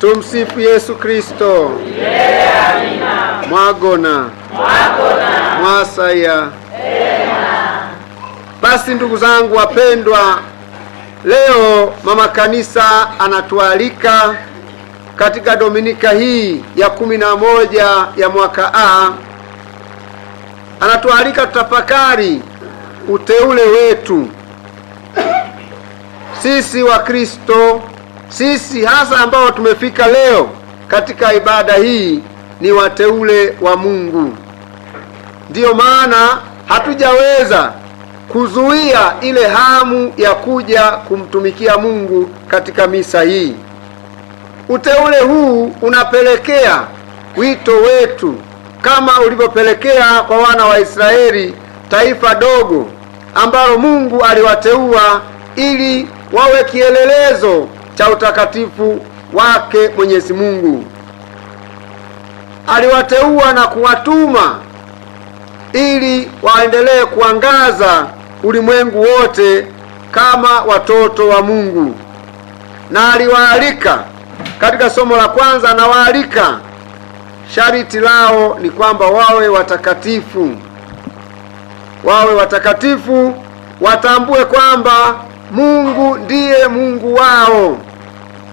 Tumsifu Yesu Kristo. Mwagona mwasaya. Basi ndugu zangu wapendwa, leo mama kanisa anatualika katika Dominika hii ya 11 ya mwaka A. Anatualika tutafakari uteule wetu sisi wa Kristo. Sisi hasa ambao tumefika leo katika ibada hii ni wateule wa Mungu. Ndiyo maana hatujaweza kuzuia ile hamu ya kuja kumtumikia Mungu katika misa hii. Uteule huu unapelekea wito wetu kama ulivyopelekea kwa wana wa Israeli, taifa dogo ambalo Mungu aliwateua ili wawe kielelezo cha utakatifu wake Mwenyezi Mungu. Aliwateua na kuwatuma ili waendelee kuangaza ulimwengu wote kama watoto wa Mungu. Na aliwaalika katika somo la kwanza, anawaalika sharti lao ni kwamba wawe watakatifu. Wawe watakatifu, watambue kwamba Mungu ndiye Mungu wao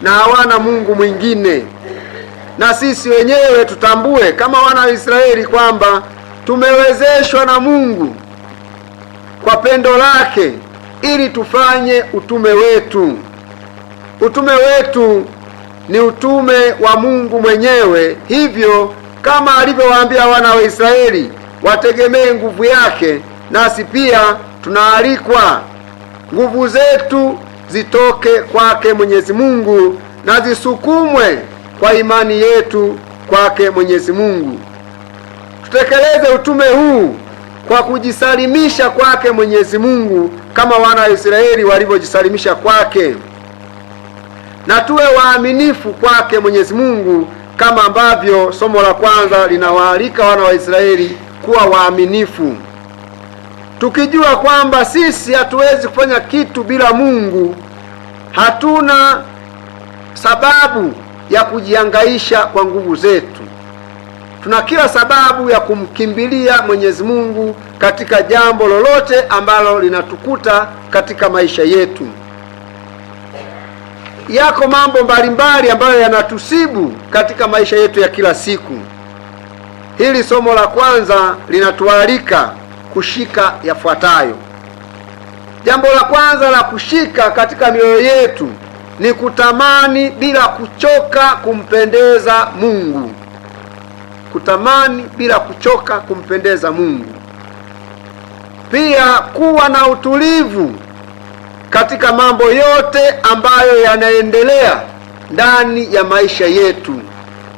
na hawana Mungu mwingine. Na sisi wenyewe tutambue kama wana wa Israeli kwamba tumewezeshwa na Mungu kwa pendo lake ili tufanye utume wetu. Utume wetu ni utume wa Mungu mwenyewe. Hivyo kama alivyowaambia wana wa Israeli wategemee nguvu yake, nasi pia tunaalikwa nguvu zetu zitoke kwake Mwenyezi Mungu na zisukumwe kwa imani yetu kwake Mwenyezi Mungu. Tutekeleze utume huu kwa kujisalimisha kwake Mwenyezi Mungu kama wana wa Israeli walivyojisalimisha kwake, na tuwe waaminifu kwake Mwenyezi Mungu kama ambavyo somo la kwanza linawaalika wana wa Israeli kuwa waaminifu, tukijua kwamba sisi hatuwezi kufanya kitu bila Mungu. Hatuna sababu ya kujihangaisha kwa nguvu zetu. Tuna kila sababu ya kumkimbilia Mwenyezi Mungu katika jambo lolote ambalo linatukuta katika maisha yetu. Yako mambo mbalimbali ambayo yanatusibu katika maisha yetu ya kila siku. Hili somo la kwanza linatualika kushika yafuatayo. Jambo la kwanza la kushika katika mioyo yetu ni kutamani bila kuchoka kumpendeza Mungu. Kutamani bila kuchoka kumpendeza Mungu. Pia kuwa na utulivu katika mambo yote ambayo yanaendelea ndani ya maisha yetu,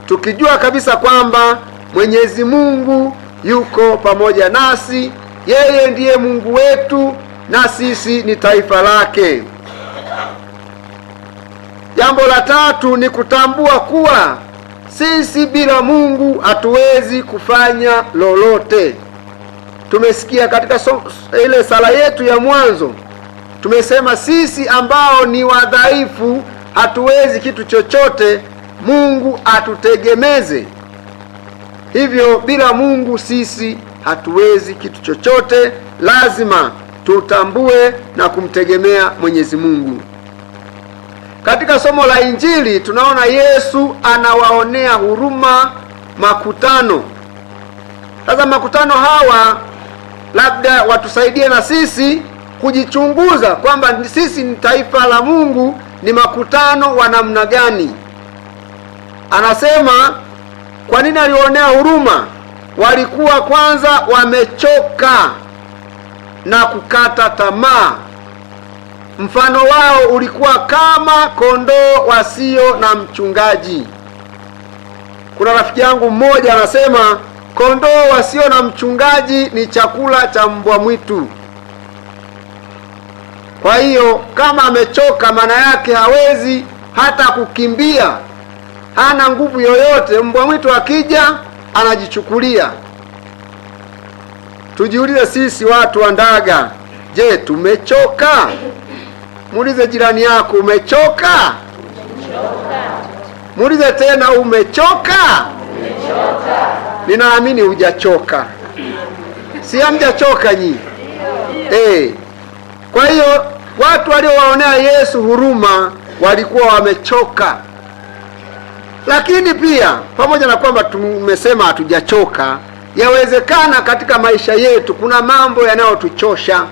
tukijua kabisa kwamba Mwenyezi Mungu yuko pamoja nasi. Yeye ndiye Mungu wetu na sisi ni taifa lake. Jambo la tatu ni kutambua kuwa sisi bila Mungu hatuwezi kufanya lolote. Tumesikia katika ile sala yetu ya mwanzo, tumesema sisi ambao ni wadhaifu hatuwezi kitu chochote, Mungu atutegemeze. Hivyo bila Mungu sisi hatuwezi kitu chochote. Lazima tutambue na kumtegemea Mwenyezi Mungu. Katika somo la Injili tunaona Yesu anawaonea huruma makutano. Sasa makutano hawa labda watusaidie na sisi kujichunguza kwamba sisi ni taifa la Mungu, ni makutano wa namna gani? Anasema kwa nini aliwaonea huruma? Walikuwa kwanza wamechoka na kukata tamaa. Mfano wao ulikuwa kama kondoo wasio na mchungaji. Kuna rafiki yangu mmoja anasema kondoo wasio na mchungaji ni chakula cha mbwa mwitu. Kwa hiyo kama amechoka, maana yake hawezi hata kukimbia, hana nguvu yoyote. Mbwa mwitu akija anajichukulia. Tujiulize sisi watu wa Ndaga, je, tumechoka? Muulize jirani yako, umechoka? Muulize tena, umechoka? Ninaamini hujachoka. Si hamjachoka nyinyi? Kwa hiyo watu waliowaonea Yesu huruma walikuwa wamechoka. Lakini pia pamoja na kwamba tumesema hatujachoka, yawezekana katika maisha yetu kuna mambo yanayotuchosha.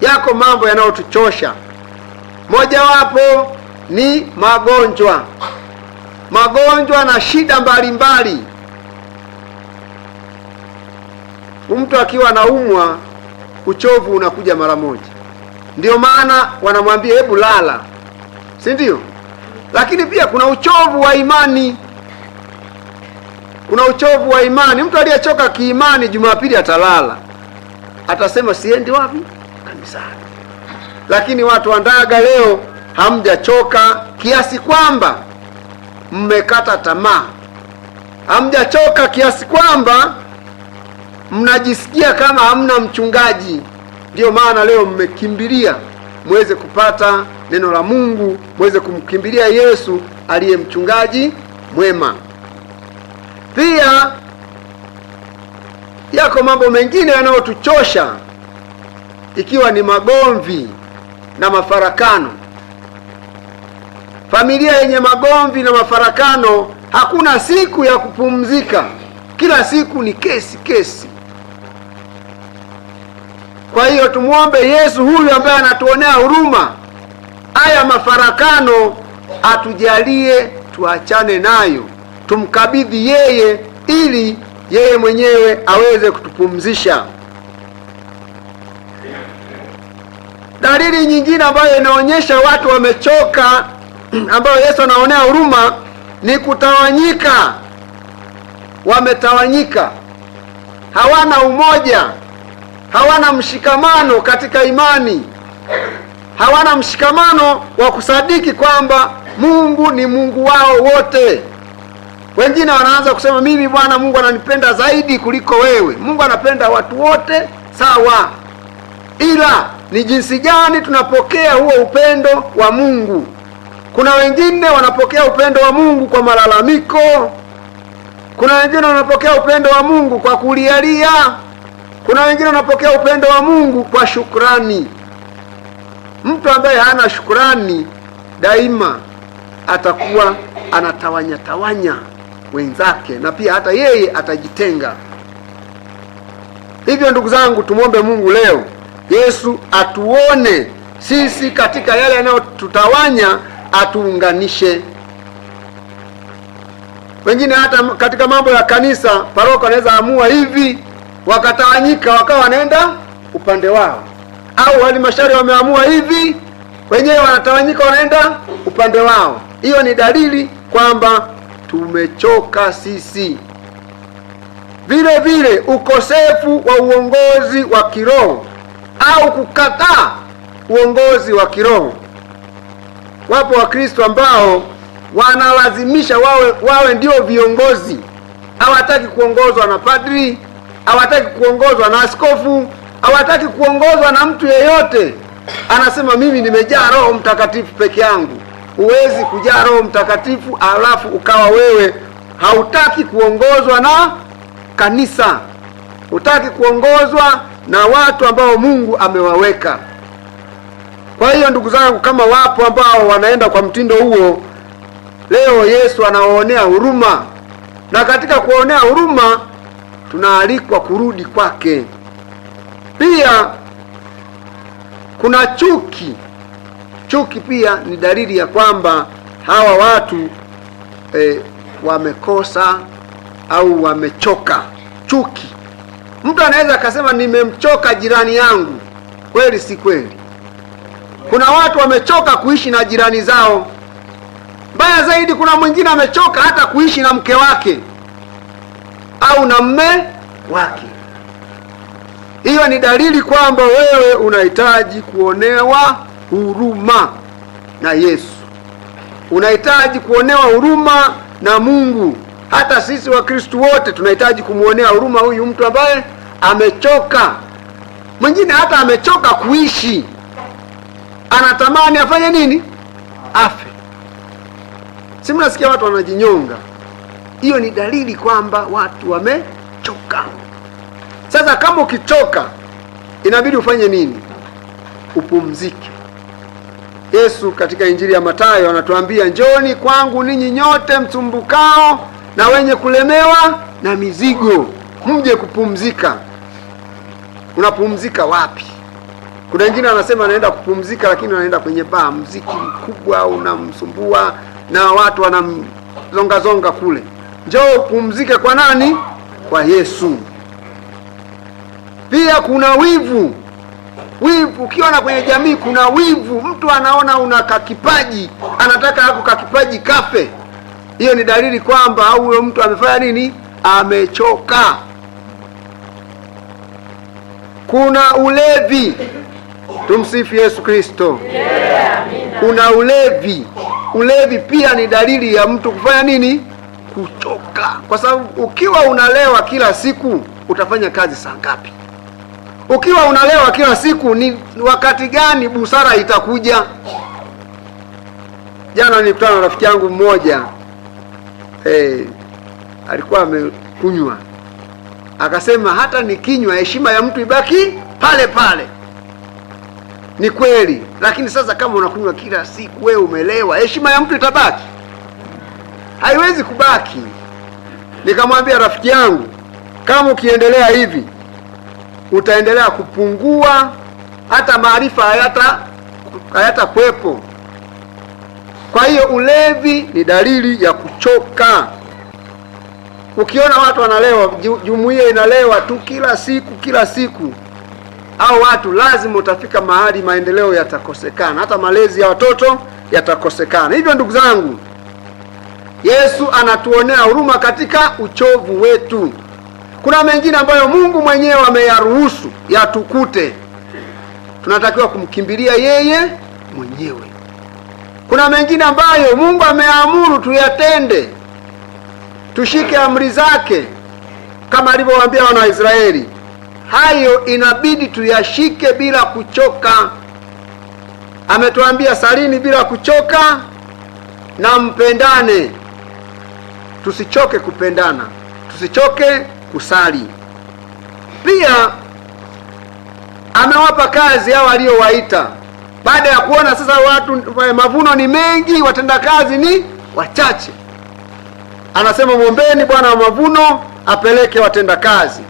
Yako mambo yanayotuchosha. Mojawapo ni magonjwa na shida mbalimbali. Mtu akiwa anaumwa, uchovu unakuja mara moja. Ndio maana wanamwambia hebu lala, si ndio? Lakini pia kuna uchovu wa imani. Mtu aliyechoka kiimani, Jumapili atalala, atasema siendi wapi? Kanisani. Lakini watu wa Ndaga leo hamjachoka kiasi kwamba mmekata tamaa. Hamjachoka kiasi kwamba mnajisikia kama hamna mchungaji. Ndio maana leo mmekimbilia muweze kupata neno la Mungu, muweze kumkimbilia Yesu aliye mchungaji mwema. Pia yako mambo mengine yanayotuchosha, ikiwa ni magomvi na mafarakano. Familia yenye magomvi na mafarakano, hakuna siku ya kupumzika. Kila siku ni kesi. Kwa hiyo tumuombe Yesu huyu ambaye anatuonea huruma, haya mafarakano atujalie tuachane nayo, tumkabidhi yeye ili yeye mwenyewe aweze kutupumzisha. Dalili nyingine ambayo inaonyesha watu wamechoka, ambayo Yesu anaonea huruma, ni kutawanyika. Wametawanyika, hawana umoja, hawana mshikamano katika imani, hawana mshikamano wa kusadiki kwamba Mungu ni Mungu wao wote. Wengine wanaanza kusema mimi Bwana Mungu ananipenda zaidi kuliko wewe. Mungu anapenda watu wote sawa, ila ni jinsi gani tunapokea huo upendo wa Mungu. Kuna wengine wanapokea upendo wa Mungu kwa malalamiko. Kuna wengine wanapokea upendo wa Mungu kwa kulialia. Kuna wengine wanapokea upendo wa Mungu kwa shukrani. Mtu ambaye hana shukrani daima atakuwa anatawanya wenzake, na pia hata yeye atajitenga. Hivyo ndugu zangu, tumwombe Mungu leo Yesu atuone sisi katika yale yanayotutawanya, atuunganishe. Wengine hata katika mambo ya kanisa, paroko anaweza amua hivi, wakatawanyika wakawa wanaenda upande wao, au halmashauri wameamua hivi, wenyewe wanatawanyika wanaenda upande wao. Hiyo ni dalili kwamba tumechoka sisi. Vile vile ukosefu wa uongozi wa kiroho au kukataa uongozi wa kiroho. Wapo Wakristo ambao wanalazimisha wawe ndio viongozi. Hawataki kuongozwa na padri, hawataki kuongozwa na askofu, hawataki kuongozwa na mtu yeyote. Anasema mimi nimejaa Roho Mtakatifu peke yangu. Huwezi kujaa Roho Mtakatifu alafu ukawa wewe hautaki kuongozwa na kanisa, hutaki kuongozwa na watu ambao Mungu amewaweka. Kwa hiyo ndugu zangu, kama wapo ambao wanaenda kwa mtindo huo, leo Yesu anawaonea huruma, na katika kuonea huruma tunaalikwa kurudi kwake. Pia kuna chuki. Chuki pia ni dalili ya kwamba hawa watu wamekosa au wamechoka. Chuki, mtu anaweza akasema nimemchoka jirani yangu. Kweli si kweli? Kuna watu wamechoka kuishi na jirani zao. Mbaya zaidi, kuna mwingine amechoka hata kuishi na mke wake au na mme wake. Hiyo ni dalili kwamba wewe unahitaji kuonewa huruma na Yesu. Unahitaji kuonewa huruma na Mungu. Hata sisi Wakristo wote tunahitaji kumuonea huruma huyu mtu ambaye amechoka. Mwingine hata amechoka kuishi, anatamani afanye nini? Afe. Si mnasikia watu wanajinyonga? Hiyo ni dalili kwamba watu wamechoka. Sasa kama ukichoka, inabidi ufanye nini? Upumzike. Yesu katika Injili ya Mathayo anatuambia, njoni kwangu ninyi nyote msumbukao na wenye kulemewa na mizigo, mje kupumzika. Unapumzika wapi? Kuna wengine anasema anaenda kupumzika, lakini anaenda kwenye baa, muziki mkubwa unamsumbua na watu wanamzonga zonga kule. Njoo upumzike kwa nani? Kwa Yesu. Pia kuna wivu. Wivu, ukiona kwenye jamii kuna wivu, mtu anaona una kakipaji, anataka hako kakipaji kafe. Hiyo ni dalili kwamba huyo mtu amefanya nini? Amechoka. Kuna ulevi. Tumsifu Yesu Kristo. Kuna ulevi. Ulevi pia ni dalili ya mtu kufanya nini? Kuchoka. Kwa sababu ukiwa unalewa kila siku, utafanya kazi saa ngapi? Ukiwa unalewa kila siku, ni wakati gani busara itakuja? Jana nilikutana na rafiki yangu mmoja, alikuwa amekunywa. Akasema hata nikinywa heshima ya mtu ibaki pale pale. Ni kweli, lakini sasa kama unakunywa kila siku, wewe umelewa, heshima ya mtu itabaki? Haiwezi kubaki. Nikamwambia rafiki yangu, kama ukiendelea hivi utaendelea kupungua, hata maarifa hayata kuwepo. Kwa hiyo ulevi ni dalili ya kuchoka. Ukiona watu wanalewa, jumuiya inalewa tu kila siku, au watu, lazima utafika mahali maendeleo yatakosekana, hata malezi ya watoto yatakosekana. Hivyo ndugu zangu, Yesu anatuonea huruma katika uchovu wetu. Kuna mengine ambayo Mungu mwenyewe ameyaruhusu yatukute, tunatakiwa kumkimbilia yeye mwenyewe. Kuna mengine ambayo Mungu ameamuru tuyatende, tushike amri zake kama alivyowaambia wana wa Israeli. Hayo inabidi tuyashike bila kuchoka. Ametuambia salini bila kuchoka na mpendane. Tusichoke kupendana, tusichoke kusali. Pia amewapa kazi hao waliowaita. Baada ya kuona sasa watu, mavuno ni mengi, watendakazi ni wachache, anasema mwombeni Bwana wa mavuno apeleke watendakazi.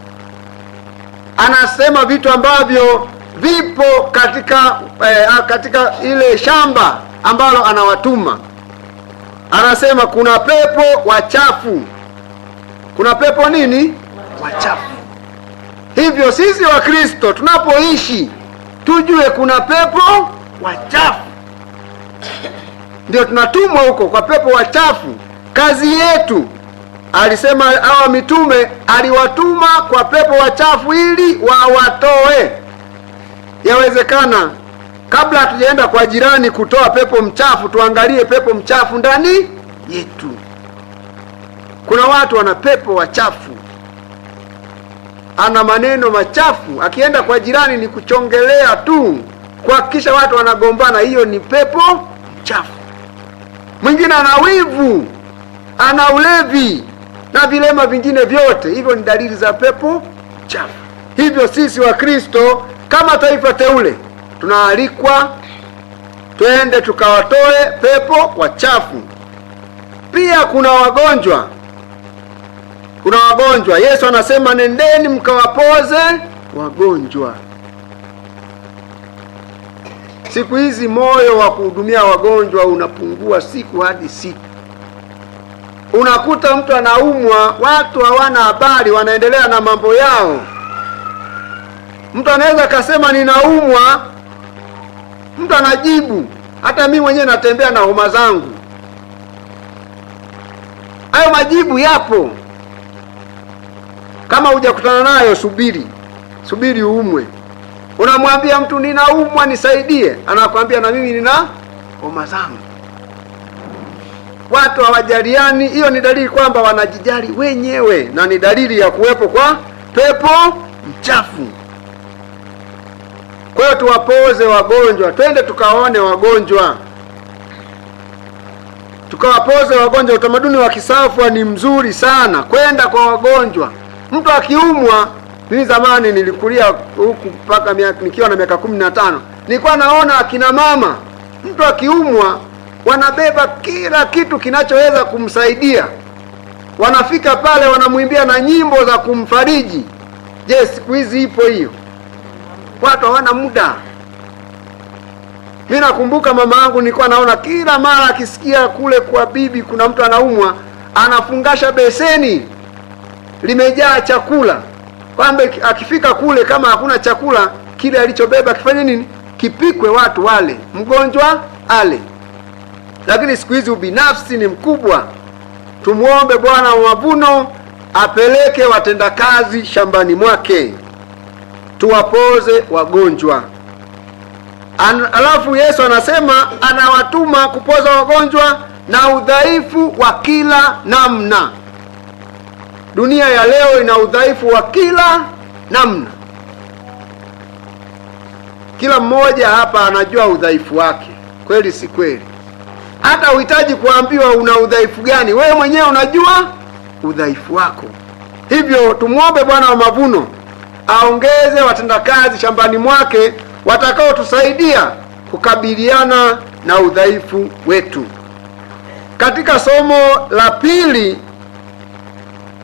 Anasema vitu ambavyo vipo katika ile shamba ambalo anawatuma. Anasema kuna pepo wachafu. Kuna pepo nini? Wachafu. Hivyo sisi wa Kristo tunapoishi, tujue kuna pepo wachafu. Ndio tunatumwa huko kwa pepo wachafu. Kazi yetu, alisema hawa mitume aliwatuma kwa pepo wachafu ili wawatoe. Yawezekana kabla hatujaenda kwa jirani kutoa pepo mchafu, tuangalie pepo mchafu ndani yetu. Kuna watu wana pepo wachafu, ana maneno machafu, akienda kwa jirani ni kuchongelea tu, kuhakikisha watu wanagombana. Hiyo ni pepo mchafu. Mwingine ana wivu, ana ulevi na vilema vingine vyote. Hivyo ni dalili za pepo mchafu. Hivyo sisi wa Kristo kama taifa teule tunaalikwa twende tukawatoe pepo wachafu. Pia kuna wagonjwa. Yesu anasema nendeni mkawapoze wagonjwa. Siku hizi moyo wa kuhudumia wagonjwa unapungua siku hadi siku. Unakuta mtu anaumwa, watu hawana habari, wanaendelea na mambo yao. Mtu anaweza kasema ninaumwa, mtu anajibu hata mimi mwenyewe natembea na homa zangu. Hayo majibu yapo. Kama hujakutana nayo, subiri uumwe. Unamwambia mtu ninaumwa nisaidie, anakuambia na mimi nina homa zangu. Watu hawajaliani. Hiyo ni dalili kwamba wanajijali wenyewe, na ni dalili ya kuwepo kwa pepo mchafu. Kwa hiyo tuwapoze wagonjwa, twende tukaone wagonjwa. tukawapoze wagonjwa. Utamaduni wa Kisafwa ni mzuri sana, kwenda kwa wagonjwa. Mtu akiumwa, mimi zamani nilikulia huku mpaka nikiwa na miaka 15, nilikuwa naona akina mama, mtu akiumwa wanabeba kila kitu kinachoweza kumsaidia, wanafika pale wanamwimbia na nyimbo za kumfariji. Je, siku hizi ipo hiyo? Watu hawana muda. Mimi nakumbuka mama yangu, nilikuwa naona kila mara akisikia kule kwa bibi kuna mtu anaumwa, anafungasha beseni limejaa chakula, kwamba akifika kule kama hakuna chakula, kile alichobeba kifanye nini? Kipikwe, watu wale, mgonjwa ale. Lakini siku hizi ubinafsi ni mkubwa. Tumuombe Bwana wa mavuno apeleke watendakazi shambani mwake, tuwapoze wagonjwa. Alafu Yesu anasema anawatuma kupoza wagonjwa na udhaifu wa kila namna. Dunia ya leo ina udhaifu wa kila namna. Kila mmoja hapa anajua udhaifu wake, kweli si kweli? Hata uhitaji kuambiwa una udhaifu gani, wewe mwenyewe unajua udhaifu wako. Hivyo tumuombe Bwana wa mavuno aongeze watendakazi shambani mwake watakao tusaidia kukabiliana na udhaifu wetu. Katika somo la pili,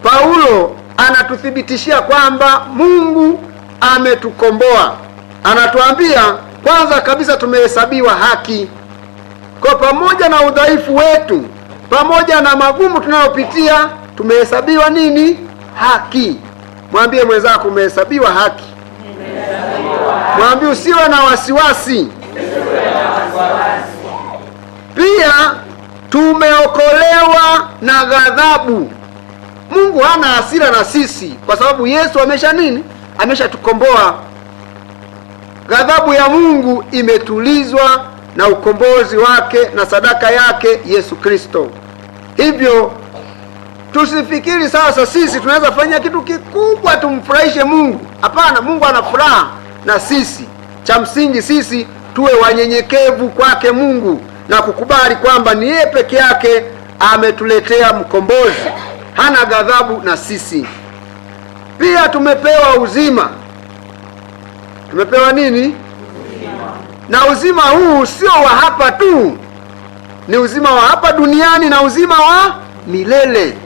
Paulo anatuthibitishia kwamba Mungu ametukomboa. Anatuambia kwanza kabisa tumehesabiwa haki. Kwa pamoja na udhaifu wetu, pamoja na magumu tunayopitia, tumehesabiwa nini? Haki. Mwambie mwenzako umehesabiwa haki. Mwambie usiwe na wasiwasi. Pia tumeokolewa na ghadhabu. Mungu hana hasira na sisi kwa sababu Yesu amesha nini? Ameshatukomboa. Ghadhabu ya Mungu imetulizwa na ukombozi wake na sadaka yake Yesu Kristo. Hivyo tusifikiri sasa sisi tunaweza fanya kitu kikubwa tumfurahishe Mungu. Hapana, Mungu ana furaha na sisi. Cha msingi sisi tuwe wanyenyekevu kwake Mungu na kukubali kwamba ni yeye peke yake ametuletea mkombozi. Hana ghadhabu na sisi. Pia tumepewa uzima. Tumepewa nini? Uzima. Na uzima huu sio wa hapa tu, ni uzima wa hapa duniani na uzima wa milele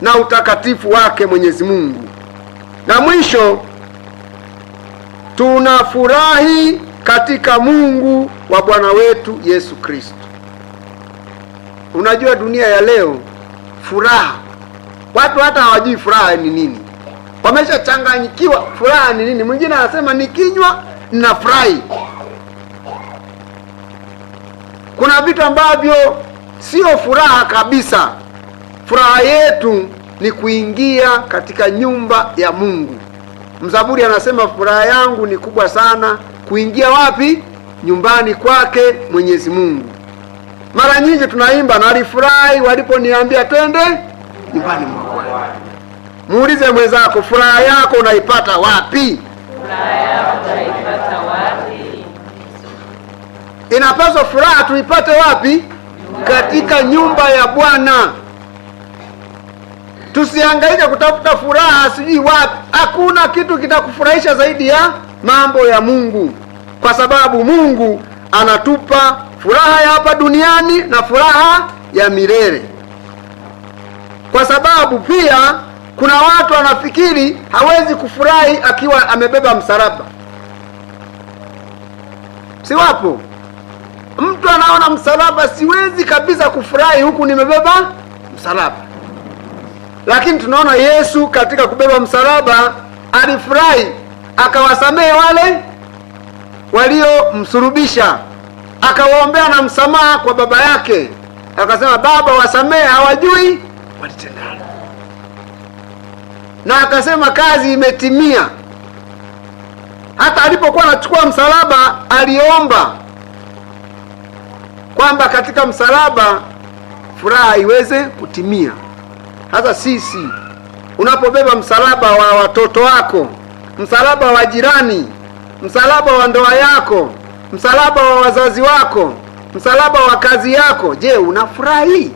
na utakatifu wake Mwenyezi Mungu. Na mwisho, tunafurahi katika Mungu wa Bwana wetu Yesu Kristo. Unajua dunia ya leo, furaha, watu hata hawajui furaha ni nini. Wameshachanganyikiwa furaha ni nini. Mwingine anasema nikinywa ninafurahi. Kuna vitu ambavyo sio furaha kabisa. Furaha yetu ni kuingia katika nyumba ya Mungu. Mzaburi anasema furaha yangu ni kubwa sana kuingia wapi? Nyumbani kwake Mwenyezi Mungu. Mara nyingi tunaimba nalifurahi waliponiambia twende nyumbani mwako. Muulize mwenzako, furaha yako unaipata wapi? Furaha yako unaipata wapi? Inapaswa furaha tuipate wapi? Katika nyumba ya Bwana. Tusihangaike kutafuta furaha sijui wapi. Hakuna kitu kitakufurahisha zaidi ya mambo ya Mungu, kwa sababu Mungu anatupa furaha ya hapa duniani na furaha ya milele. Kwa sababu pia kuna watu wanafikiri hawezi kufurahi akiwa amebeba msalaba. Si wapo? Mtu anaona msalaba, siwezi kabisa kufurahi huku nimebeba msalaba. Lakini tunaona Yesu katika kubeba msalaba alifurahi, akawasamehe wale waliomsulubisha, akawaombea na msamaha kwa Baba yake. Akasema, Baba wasamehe hawajui walitendalo. Na akasema kazi imetimia. Hata alipokuwa anachukua msalaba aliomba kwamba katika msalaba furaha iweze kutimia. Hata sisi unapobeba msalaba wa watoto wako, msalaba wa jirani, msalaba wa ndoa yako, msalaba wa wazazi wako, Msalaba wa kazi yako, je, unafurahi?